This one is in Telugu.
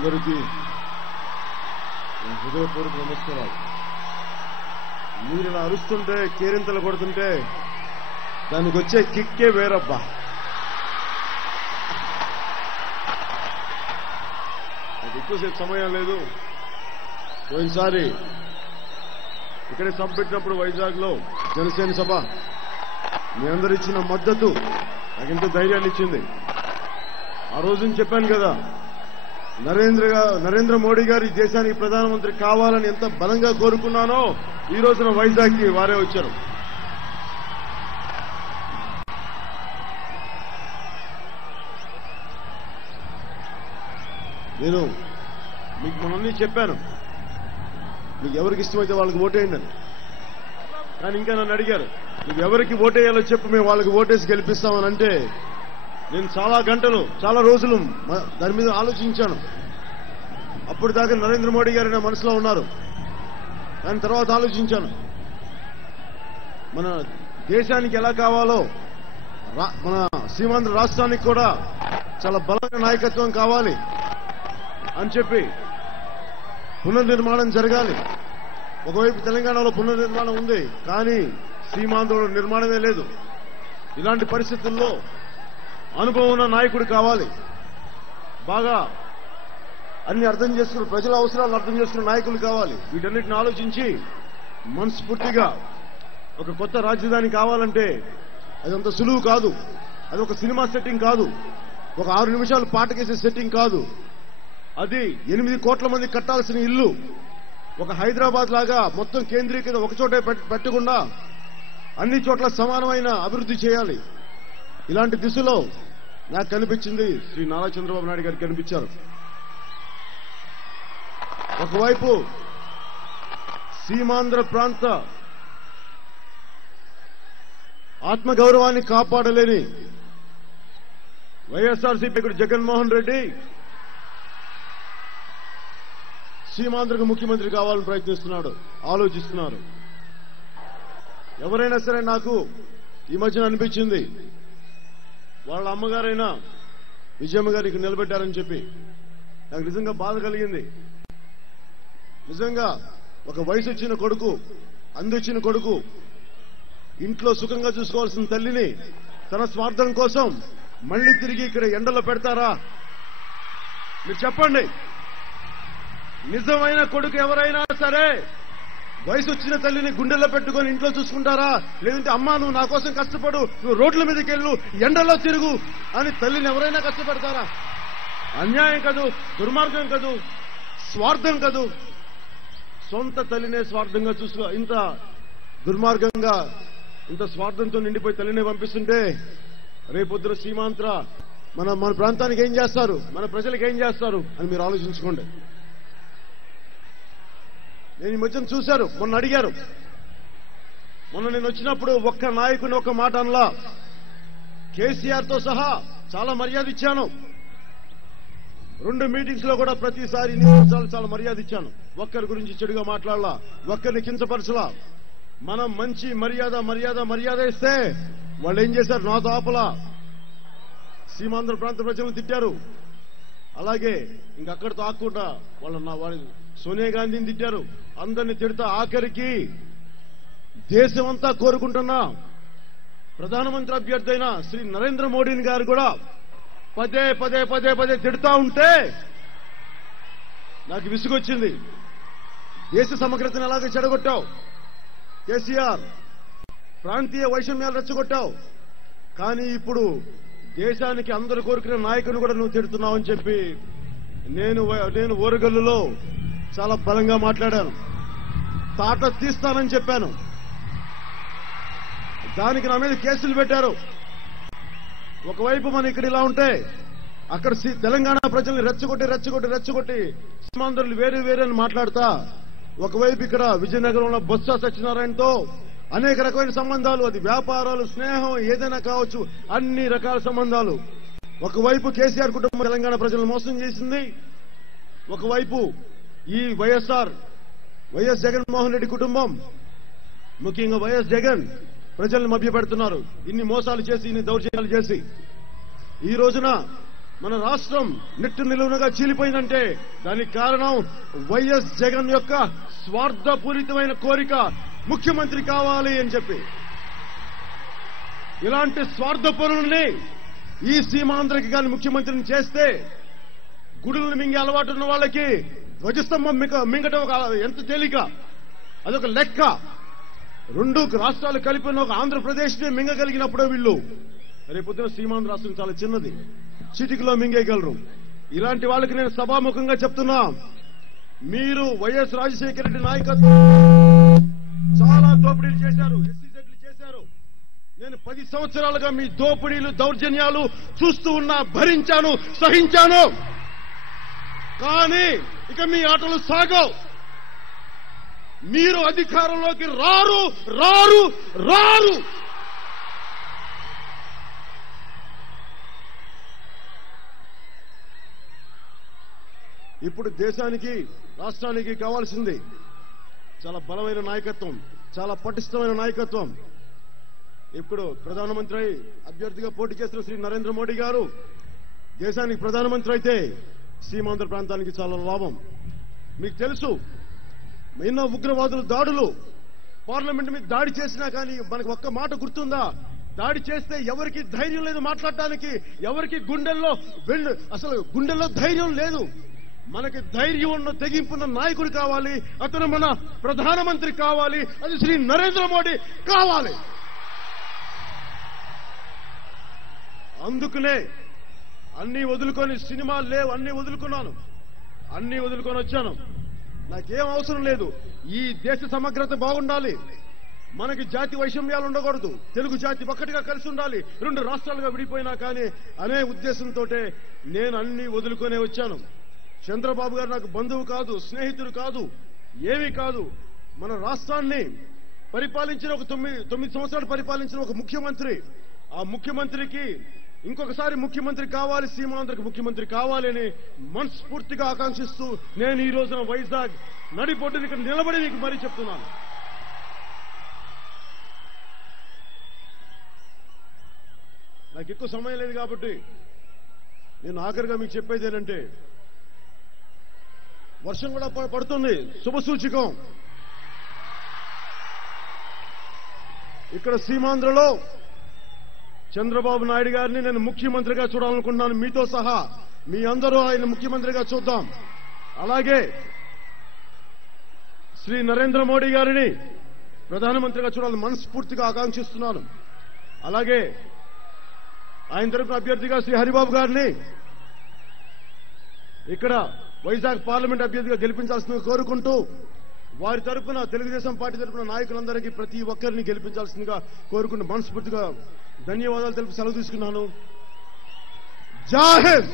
అందరికీ హృదయపూర్వక నమస్కారాలు. మీరు ఇలా అరుస్తుంటే, కేరింతలు కొడుతుంటే దానికి వచ్చే కిక్కే వేరబ్బా. నాకు ఎక్కువసేపు సమయం లేదు. పోయినసారి ఇక్కడే సభ పెట్టినప్పుడు వైజాగ్లో జనసేన సభ మీ అందరు ఇచ్చిన మద్దతు నాకు ఎంతో ధైర్యాన్ని ఇచ్చింది. ఆ రోజున చెప్పాను కదా, నరేంద్ర మోడీ గారు ఈ దేశానికి ప్రధానమంత్రి కావాలని ఎంత బలంగా కోరుకున్నానో ఈ రోజున వైజాగ్కి వారే వచ్చారు. నేను మీకు మొన్న చెప్పాను, మీకు ఎవరికి ఇష్టమైతే వాళ్ళకి ఓటేయండి అని. కానీ ఇంకా నన్ను అడిగారు, నువ్వు ఎవరికి ఓటేయాలో చెప్పు, మేము వాళ్ళకి ఓటేసి గెలిపిస్తామని. అంటే నేను చాలా గంటలు, చాలా రోజులు దాని మీద ఆలోచించాను. అప్పుడు దాకా నరేంద్ర మోడీ గారు నా మనసులో ఉన్నారు. దాని తర్వాత ఆలోచించాను, మన దేశానికి ఎలా కావాలో, మన సీమాంధ్ర రాష్ట్రానికి కూడా చాలా బలమైన నాయకత్వం కావాలి అని చెప్పి పునర్నిర్మాణం జరగాలి. ఒకవైపు తెలంగాణలో పునర్నిర్మాణం ఉంది, కానీ సీమాంధ్రలో నిర్మాణమే లేదు. ఇలాంటి పరిస్థితుల్లో అనుభవం ఉన్న నాయకుడు కావాలి. బాగా అన్ని అర్థం చేసుకున్న, ప్రజల అవసరాలు అర్థం చేసుకున్న నాయకులు కావాలి. వీటన్నిటిని ఆలోచించి మనస్ఫూర్తిగా ఒక కొత్త రాజధాని కావాలంటే అదంత సులువు కాదు. అది ఒక సినిమా సెట్టింగ్ కాదు, ఒక 6 నిమిషాలు పాటకేసే సెట్టింగ్ కాదు. అది 8 కోట్ల మంది కట్టాల్సిన ఇల్లు. ఒక హైదరాబాద్ లాగా మొత్తం కేంద్రీకృత ఒకచోటే పెట్టకుండా అన్ని చోట్ల సమానమైన అభివృద్ధి చేయాలి. ఇలాంటి దిశలో నాకు కనిపించింది శ్రీ నారా చంద్రబాబు నాయుడు గారికి కనిపించారు. ఒకవైపు సీమాంధ్ర ప్రాంత ఆత్మగౌరవాన్ని కాపాడలేని వైఎస్ఆర్సీపీ జగన్మోహన్ రెడ్డి సీమాంధ్రకు ముఖ్యమంత్రి కావాలని ప్రయత్నిస్తున్నాడు, ఆలోచిస్తున్నారు. ఎవరైనా సరే నాకు ఈ మధ్యన అనిపించింది, వాళ్ళ అమ్మగారైనా విజయమ్మ గారికి నిలబెట్టారని చెప్పి నాకు నిజంగా బాధ కలిగింది. నిజంగా ఒక వయసు వచ్చిన కొడుకు, అందొచ్చిన కొడుకు, ఇంట్లో సుఖంగా చూసుకోవాల్సిన తల్లిని తన స్వార్థం కోసం మళ్లీ తిరిగి ఇక్కడ ఎండలో పెడతారా? మీరు చెప్పండి. నిజమైన కొడుకు ఎవరైనా సరే వయసు వచ్చిన తల్లిని గుండెల్లో పెట్టుకొని ఇంట్లో చూసుకుంటారా? లేదంటే అమ్మా నువ్వు నా కోసం కష్టపడు, నువ్వు రోడ్ల మీదకి వెళ్ళు, ఎండలో తిరుగు అని తల్లిని ఎవరైనా కష్టపెడతారా? అన్యాయం కదూ, దుర్మార్గం కదూ, స్వార్థం కదూ. సొంత తల్లినే స్వార్థంగా చూసుకో, ఇంత దుర్మార్గంగా, ఇంత స్వార్థంతో నిండిపోయి తల్లినే పంపిస్తుంటే రేపొద్దున సీమాంధ్ర మన ప్రాంతానికి ఏం చేస్తారు, మన ప్రజలకు ఏం చేస్తారు అని మీరు ఆలోచించుకోండి. నేను ఈ మధ్యన చూశారు, మొన్న అడిగారు, మొన్న నేను వచ్చినప్పుడు ఒక్క నాయకుని ఒక్క మాట అనలా. కేసీఆర్తో సహా చాలా మర్యాద ఇచ్చాను. 2 మీటింగ్స్ లో కూడా ప్రతిసారి చాలా మర్యాద ఇచ్చాను. ఒక్కరి గురించి చెడుగా మాట్లాడలా, ఒక్కరిని కించపరచలా. మనం మంచి మర్యాద ఇస్తే వాళ్ళు ఏం చేశారు, నాతో ఆపలా. సీమాంధ్ర ప్రాంత ప్రజలను తిట్టారు. అలాగే ఇంకక్కడితో ఆకుండా వాళ్ళ సోనియా గాంధీని తిట్టారు. అందరినీ తిడతా ఆఖరికి దేశమంతా కోరుకుంటున్నా ప్రధానమంత్రి అభ్యర్థి అయిన శ్రీ నరేంద్ర మోడీని గారు కూడా పదే తిడతా ఉంటే నాకు విసుగొచ్చింది. దేశ సమగ్రతను అలాగే చెడగొట్టావు కేసీఆర్, ప్రాంతీయ వైషమ్యాలు రెచ్చగొట్టావు. కానీ ఇప్పుడు దేశానికి అందరూ కోరుకునే నాయకుని కూడా నువ్వు తిడుతున్నావని చెప్పి నేను ఓరుగల్లులో చాలా బలంగా మాట్లాడాను. తాట తీస్తానని చెప్పాను. దానికి నా మీద కేసులు పెట్టారు. ఒకవైపు మనం ఇక్కడ ఇలా ఉంటే అక్కడ తెలంగాణ ప్రజల్ని రెచ్చగొట్టి సీమాంధ్రులు వేరే అని మాట్లాడతా, ఒకవైపు ఇక్కడ విజయనగరంలో బొత్స సత్యనారాయణతో అనేక రకమైన సంబంధాలు, అది వ్యాపారాలు, స్నేహం, ఏదైనా కావచ్చు, అన్ని రకాల సంబంధాలు. ఒకవైపు కేసీఆర్ కుటుంబం తెలంగాణ ప్రజలను మోసం చేసింది, ఒకవైపు ఈ వైఎస్ జగన్మోహన్ రెడ్డి కుటుంబం, ముఖ్యంగా వైఎస్ జగన్ ప్రజల్ని మభ్యపెడుతున్నారు. ఇన్ని మోసాలు చేసి, ఇన్ని దౌర్జన్యాలు చేసి ఈ రోజున మన రాష్ట్రం నిట్టు నిలువునగా చీలిపోయిందంటే దానికి కారణం వైఎస్ జగన్ యొక్క స్వార్థపూరితమైన కోరిక ముఖ్యమంత్రి కావాలి అని చెప్పి. ఇలాంటి స్వార్థపరుల్ని ఈ సీమాంధ్రకి కానీ ముఖ్యమంత్రిని చేస్తే గుడులను మింగే అలవాటు ఉన్న వాళ్ళకి ధ్వజస్తంభం మింగటం ఎంత తేలిక, అదొక లెక్క. రెండు రాష్ట్రాలు కలిపిన ఒక ఆంధ్రప్రదేశ్ ని మింగగలిగినప్పుడే వీళ్ళు రేపొద్దున సీమాంధ్ర రాష్ట్రం చాలా చిన్నది, చిటికలో మింగేయగలరు. ఇలాంటి వాళ్ళకి నేను సభాముఖంగా చెప్తున్నా, మీరు వైఎస్ రాజశేఖర రెడ్డి నాయకత్వం చాలా దోపిడీలు చేశారు, ఎస్సీజెడ్లు చేశారు. నేను 10 సంవత్సరాలుగా మీ దోపిడీలు దౌర్జన్యాలు చూస్తూ ఉన్నా, భరించాను, సహించాను. కానీ ఇక మీ ఆటలు సాగవు. మీరు అధికారంలోకి రారు రారు రారు. ఇప్పుడు దేశానికి రాష్ట్రానికి కావాల్సింది చాలా బలమైన నాయకత్వం, చాలా పటిష్టమైన నాయకత్వం. ఇప్పుడు ప్రధానమంత్రి అభ్యర్థిగా పోటీ చేస్తున్న శ్రీ నరేంద్ర మోడీ గారు దేశానికి ప్రధానమంత్రి అయితే సీమాంధ్ర ప్రాంతానికి చాలా లాభం. మీకు తెలుసు, ఎన్నో ఉగ్రవాదుల దాడులు పార్లమెంట్ మీద దాడి చేసినా కానీ మనకు ఒక్క మాట గుర్తుందా? దాడి చేస్తే ఎవరికి ధైర్యం లేదు మాట్లాడటానికి, ఎవరికి అసలు గుండెల్లో ధైర్యం లేదు. మనకి ధైర్యం ఉన్న తెగింపున్న నాయకుడు కావాలి, అతను మన ప్రధానమంత్రి కావాలి, అది శ్రీ నరేంద్ర మోడీ కావాలి. అందుకనే అన్ని వదులుకొని, సినిమాలు లేవు, అన్ని వదులుకున్నాను, అన్ని వదులుకొని వచ్చాను. నాకేం అవసరం లేదు. ఈ దేశ సమగ్రత బాగుండాలి, మనకి జాతి వైషమ్యాలు ఉండకూడదు, తెలుగు జాతి ఒక్కటిగా కలిసి ఉండాలి, 2 రాష్ట్రాలుగా విడిపోయినా కానీ అనే ఉద్దేశంతో నేను అన్ని వదులుకొనే వచ్చాను. చంద్రబాబు గారు నాకు బంధువు కాదు, స్నేహితుడు కాదు, ఏమీ కాదు. మన రాష్ట్రాన్ని పరిపాలించిన ఒక 9 సంవత్సరాలు పరిపాలించిన ఒక ముఖ్యమంత్రి, ఆ ముఖ్యమంత్రికి ఇంకొకసారి ముఖ్యమంత్రి కావాలి, సీమాంధ్రకు ముఖ్యమంత్రి కావాలి అని మనస్ఫూర్తిగా ఆకాంక్షిస్తూ నేను ఈ రోజున వైజాగ్ నడిబొడ్డుని ఇక్కడ నిలబడి మీకు మరీ చెప్తున్నాను. నాకు ఎక్కువ సమయం లేదు కాబట్టి నేను ఆఖరిగా మీకు చెప్పేది ఏంటంటే, వర్షం కూడా పడుతుంది, శుభసూచకం. ఇక్కడ సీమాంధ్రలో చంద్రబాబు నాయుడు గారిని నేను ముఖ్యమంత్రిగా చూడాలనుకుంటున్నాను, మీతో సహా. మీ అందరూ ఆయన ముఖ్యమంత్రిగా చూద్దాం. అలాగే శ్రీ నరేంద్ర మోడీ గారిని ప్రధానమంత్రిగా చూడాలని మనస్ఫూర్తిగా ఆకాంక్షిస్తున్నాను. అలాగే ఆయన తరపున అభ్యర్థిగా శ్రీ హరిబాబు గారిని ఇక్కడ వైజాగ్ పార్లమెంట్ అభ్యర్థిగా గెలిపించాల్సిందిగా కోరుకుంటూ, వారి తరపున తెలుగుదేశం పార్టీ తరపున నాయకులందరికీ ప్రతి ఒక్కరిని గెలిపించాల్సిందిగా కోరుకుంటూ మనస్ఫూర్తిగా ధన్యవాదాలు తెలిపి సెలవు తీసుకున్నాను. జై హింద్.